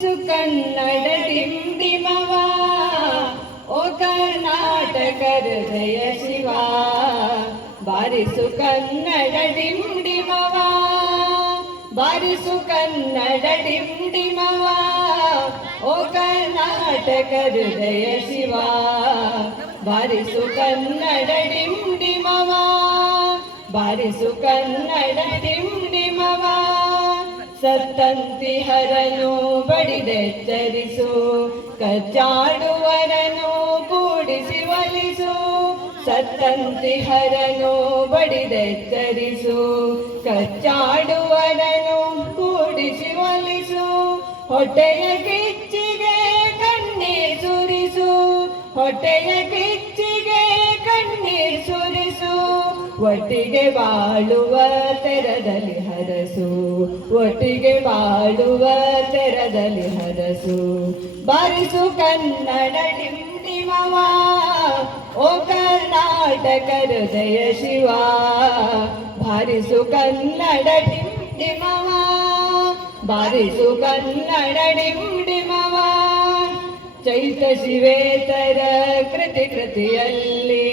ಕನ್ನಡ ಡಿಂಡಿಮವ ಓ ಕರ್ನಾಟಕ ಹೃದಯ ಶಿವ ಬಾರಿಸು ಕನ್ನಡ ಡಿಂಡಿಮವ ಬಾರಿಸು ಕನ್ನಡ ಡಿಂಡಿಮವ ಓ ಕರ್ನಾಟಕ ಹೃದಯ ಶಿವ ಬಾರಿಸು ಕನ್ನಡ ಡಿಂಡಿಮವ ಬಾರಿಸು ಕನ್ನಡ ಡಿಂಡಿಮವ ಸತ್ತಂತಿ ಹರನು ಬಡಿದೆಚ್ಚರಿಸು ಕಚ್ಚಾಡುವರನು ಕೂಡಿಸಿ ಒಲಿಸು ಸತ್ತಂತಿ ಹರನು ಬಡಿದೆಚ್ಚರಿಸು ಕಚ್ಚಾಡುವರನು ಕೂಡಿಸಿ ಒಲಿಸು ಹೊಟ್ಟೆಯ ಕಿಚ್ಚಿಗೆ ಕಣ್ಣೀರ್ ಸುರಿಸು ಹೊಟ್ಟೆಯ ಕಿಚ್ಚಿಗೆ ಕಣ್ಣೀರ್ ಸುರಿಸು ಒಟ್ಟಿಗೆ ಬಾಳುವ ತೆರದಲ್ಲಿ ಹರಸು ಒಟ್ಟಿಗೆ ಬಾಳುವ ತೆರದಲ್ಲಿ ಹರಸು ಬಾರಿಸು ಕನ್ನಡ ಡಿಂಡಿಮವ ಓ ಕರ್ನಾಟಕ ಹೃದಯ ಶಿವ ಬಾರಿಸು ಕನ್ನಡ ಡಿಂಡಿಮವ ಬಾರಿಸು ಕನ್ನಡ ಡಿಂಡಿಮವ ಚೈತ ಶಿವೇತರ ಕೃತಿಯಲ್ಲಿ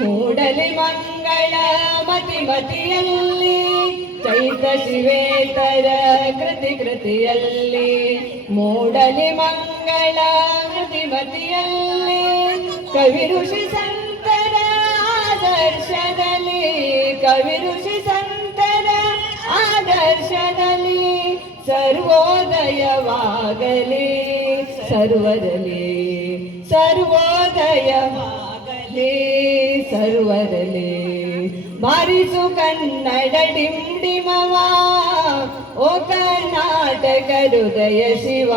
ಮೂಡಲಿ ಮಂಗಳ ಮತಿಯಲ್ಲಿ ಚೈತ ಶಿವೇತರ ಕೃತಿಯಲ್ಲಿ ಮೂಡಲಿ ಮಂಗಳ ಮತಿಯಲ್ಲಿ ಕವಿ ಋಷಿ ಸಂತರ ಆದರ್ಶದಲ್ಲಿ ಕವಿ ಋಷಿ ಸಂತರ ಆದರ್ಶದಲ್ಲಿ ಸರ್ವೋದಯವಾಗಲಿ ಸರ್ವರಲ್ಲಿ ಸರ್ವೋದಯವಾಗಲಿ ಸರ್ವರಲ್ಲಿ ಬಾರಿಸು ಕನ್ನಡ ಡಿಂಡಿಮವ ಓ ಕರ್ನಾಟಕ ಹೃದಯ ಶಿವ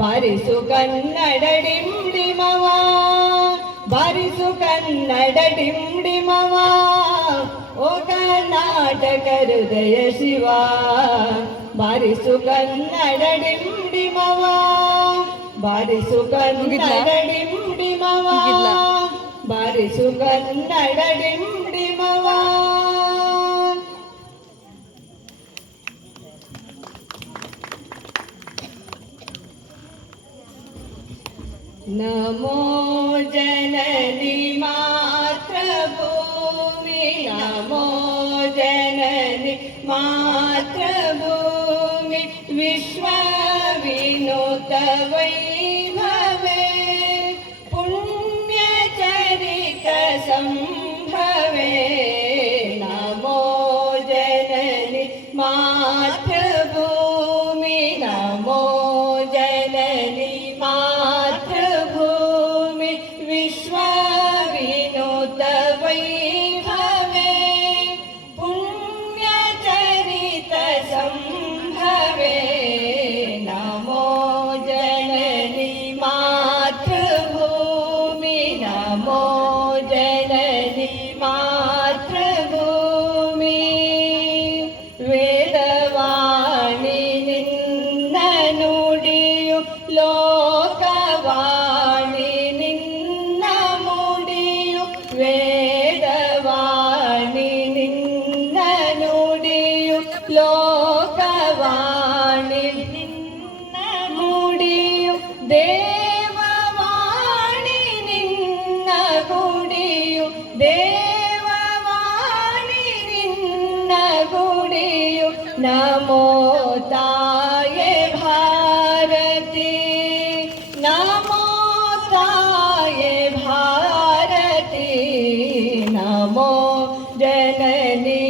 ಬಾರಿಸು ಕನ್ನಡ ಡಿಂಡಿಮವ ಬಾರಿಸು ಕನ್ನಡ ಡಿಂಡಿಮವ ಓ ಕರ್ನಾಟಕ ಹೃದಯ ಶಿವ ಬಾರಿಸು ಕನ್ನಡ ಡಿಂಡಿಮವ ಬಾರಿಸು ಕನ್ನಡ ಡಿಂಡಿಮವ ಬಾರಿಸು ಕನ್ನಡ ಡಿಂಡಿಮವ. ನಮೋ ಜನನಿ ಮಾತೃಭೂಮಿ ನಮೋ ಜನನಿ ಮಾತೃಭೂಮಿ ವಿಶ್ವ ವಿನೂತ ವೈಭವೆ ಪುಣ್ಯ ಚರಿತ ಸಂಭವೆ ನಮೋ ಜನನಿ ಮಾತೃಭೂಮಿ ನಮೋ ಜನನಿ ಮಾತೃಭೂಮಿ ವಿಶ್ವ ವಿನೂತ ವೈಭವೆ ಪುಣ್ಯ ಚರಿತ ಸಂಭವೆ ನಮೋ ಜನನಿ ಮಾತೃಭೂಮಿ ನಮೋ ಜನನಿ ಮಾತೃಭೂಮಿ ವೇದವಾಣಿ ನಿನ್ನ ನುಡಿಯು ಲೋಕವಾಣಿ ನಿನ್ನ ಮುಡಿಯು ವೇದವಾಣಿ ನಿನ್ನ ನುಡಿಯು ಲೋಕವಾಣಿ ನಿನ್ನ ಮುಡಿಯು ದೇವವಾಣಿ ನಿನ್ನ ಗುಡಿಯು ದೇವವಾಣಿ ನಿನ್ನ ಗುಡಿಯು ನಮೋ ತಾಯೇ ಭಾರತಿ ನಮೋ ತಾಯೇ ಭಾರತಿ ನಮೋ ಜನನಿ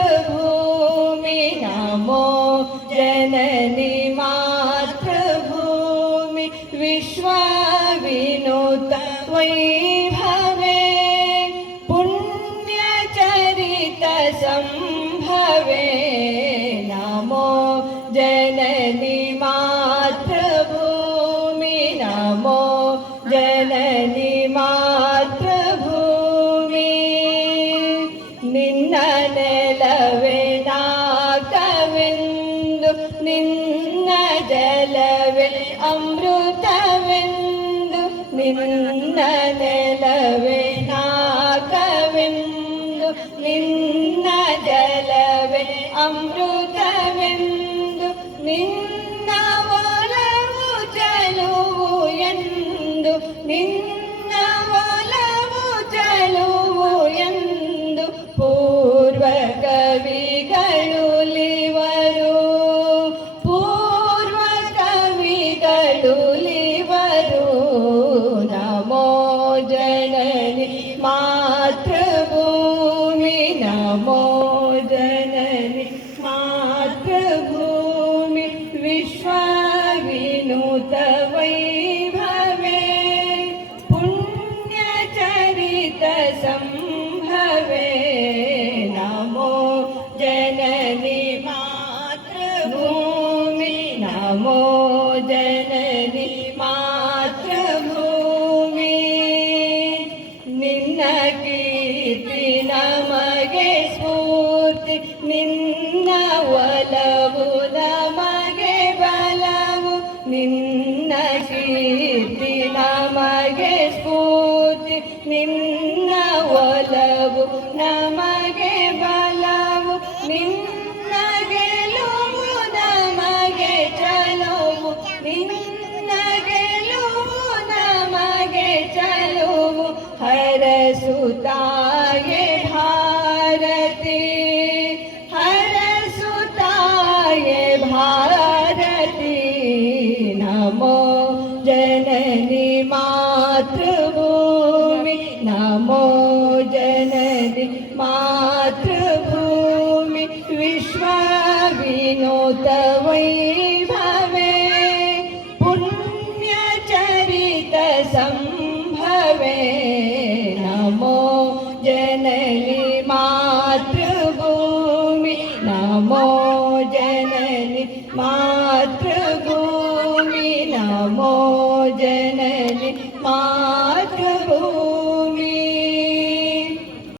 ಮಾತೃಭೂಮಿ ನಮೋ ಜನನಿ ಮಾತೃಭೂಮಿ ವಿಶ್ವ ವಿನೂತ ವೈಭವೆ ಪುಣ್ಯ ಚರಿತ ಸಂಭವೆ ನಮೋ ಜನನಿ ಮಾತೃಭೂಮಿ ನಮೋ ಜನನಿ ಮಾತೃಭೂಮಿ ನಿನ್ನ ನೆಲವೇ ನಾಕವೆಂದು ನಿನ್ನ ಜಲವೇ ಅಮೃತವೆಂದು ನಿನ್ನ ನೆಲವೇ ನಾಕವೆಂದು ನಿನ್ನ ಜಲವೇ ಅಮೃತವೆಂದು ನಿನ್ನ ನಿನ್ನ ಒಲವು ಚಲುವು ಎಂದು ಪೂರ್ವ ಕವಿಗಳುಲಿವರು ಪೂರ್ವ ಕವಿಗಳುಲಿವರು ನಮೋ ಜನನಿ ಮಾತೃಭೂಮಿ ನಮೋ ಜನನಿ ಮಾತೃಭೂಮಿ ವಿಶ್ವವಿನೂತ ವೈಭವೆ ಪುಣ್ಯಚರಿತ ಸಂಭವೆ ನಮೋ ಜನನಿ ಮಾತೃಭೂಮಿ ನಮೋ ಜನನಿ ಮಾತೃಭೂಮಿ ನಿನ್ನ ಕೀರ್ತಿ ನಮಗೆ ಸ್ಫೂರ್ತಿ ನಿನ್ನ ಒಲವು ನಮಗೆ ಬಲವು ನಿನ್ನ ಕೀರ್ತಿ ನಮಗೆ ಸ್ಫೂರ್ತಿ ನಿನ್ನ ಒಲವು ನಮಗೆ ಬಲವು ನಿನ್ನ ಗೆಲುವು ನಮಗೆ ಚಲುವು ನಿನ್ನ ಗೆಲುವು ನಮಗೆ ಚಲುವು ಹರಸುತ್ತಾಯೆ ಭಾರತಿ ಹರಸುತ್ತಾಯೆ ಭಾರತಿ ನಮೋ ಜನನಿ ಮಾತೃಭೂಮಿ ನಮೋ ಜನನಿ ಮಾತೃಭೂಮಿ ವಿಶ್ವವಿನೂತ ವೈಭವೆ ಪುಣ್ಯಚರಿತ ಸಂಭವೆ ನಮೋ ಜನನಿ ಮಾತೃಭೂಮಿ ನಮೋ ಜನನಿ ಮಾತೃಭೂಮಿ ನಮೋ ಜನನಿ ಮಾತೃಭೂಮಿ